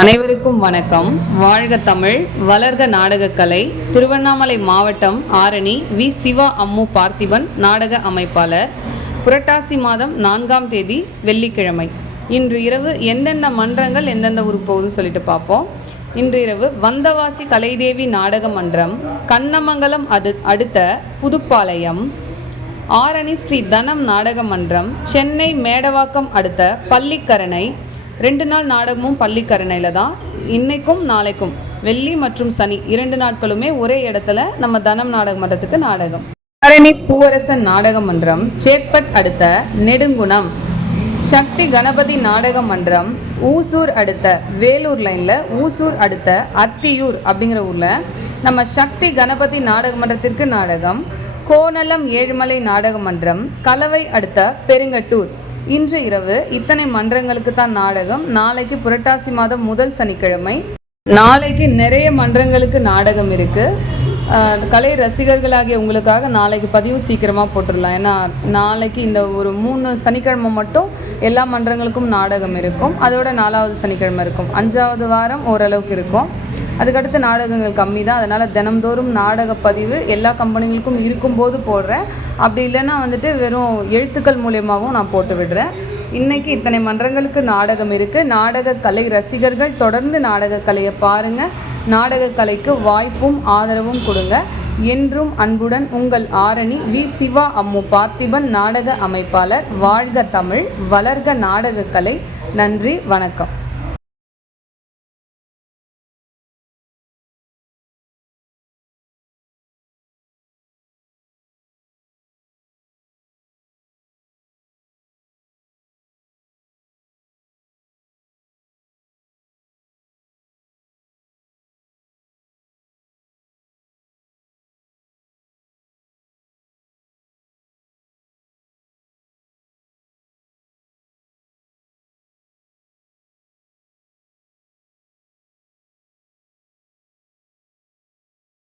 அனைவருக்கும் வணக்கம். வாழ்க தமிழ் வளர்க நாடகக்கலை திருவண்ணாமலை மாவட்டம் ஆரணி வி. சிவா அம்மு பார்த்திபன் நாடக அமைப்பாளர். புரட்டாசி மாதம் நான்காம் தேதி வெள்ளிக்கிழமை. இன்று இரவு எந்தெந்த மன்றங்கள் எந்தெந்த ஊருக்கு போகுதுன்னு சொல்லிட்டு பார்ப்போம். இன்று இரவு வந்தவாசி கலைதேவி நாடக மன்றம் கண்ணமங்கலம் அது அடுத்த புதுப்பாளையம் ஆரணி ஸ்ரீ தனம் நாடக மன்றம் சென்னை மேடவாக்கம் அடுத்த பள்ளிக்கரணை ரெண்டு நாள் நாடகமும் பள்ளிக்கரணையில் தான். இன்றைக்கும் நாளைக்கும். வெள்ளி மற்றும் சனி இரண்டு நாட்களுமே ஒரே இடத்துல நம்ம தனம் நாடக மன்றத்துக்கு நாடகம். ஆரணி பூவரசன் நாடக மன்றம் சேட்பட் அடுத்த நெடுங்குணம். சக்தி கணபதி நாடக மன்றம் ஊசூர் அடுத்த வேலூர் லைனில் ஊசூர் அடுத்த அத்தியூர் அப்படிங்கிற ஊரில் நம்ம சக்தி கணபதி நாடக மன்றத்திற்கு நாடகம். கோநலம் ஏழுமலை நாடக மன்றம் கலவை அடுத்த பெருங்கட்டூர். இன்று இரவு இத்தனை மன்றங்களுக்கு தான் நாடகம். நாளைக்கு புரட்டாசி மாதம் முதல் சனிக்கிழமை. நாளைக்கு நிறைய மன்றங்களுக்கு நாடகம் இருக்குது கலை ரசிகர்களாகிய உங்களுக்காக நாளைக்கு பதிவு சீக்கிரமாக போட்டுடலாம். ஏன்னா நாளைக்கு இந்த ஒரு மூணு சனிக்கிழமை மட்டும் எல்லா மன்றங்களுக்கும் நாடகம் இருக்கும். அதோட நாலாவது சனிக்கிழமை இருக்கும். அஞ்சாவது வாரம் ஓரளவுக்கு இருக்கும். அதுக்கடுத்து நாடகங்கள் கம்மி தான் அதனால் தினம்தோறும் நாடக பதிவு எல்லா கம்பெனிகளுக்கும் இருக்கும்போது போடுறேன். அப்படி இல்லைன்னா வந்துட்டு வெறும் எழுத்துக்கள் மூலியமாகவும் நான் போட்டு விடுறேன். இன்னைக்கு இத்தனை மன்றங்களுக்கு நாடகம் இருக்குது நாடகக்கலை ரசிகர்கள் தொடர்ந்து நாடகக்கலையை பாருங்கள் நாடகக்கலைக்கு வாய்ப்பும் ஆதரவும் கொடுங்க. என்றும் அன்புடன் உங்கள் ஆரணி வி. சிவா அம்மு பார்த்திபன் நாடக அமைப்பாளர் வாழ்க தமிழ் வளர்க நாடகக்கலை நன்றி வணக்கம்.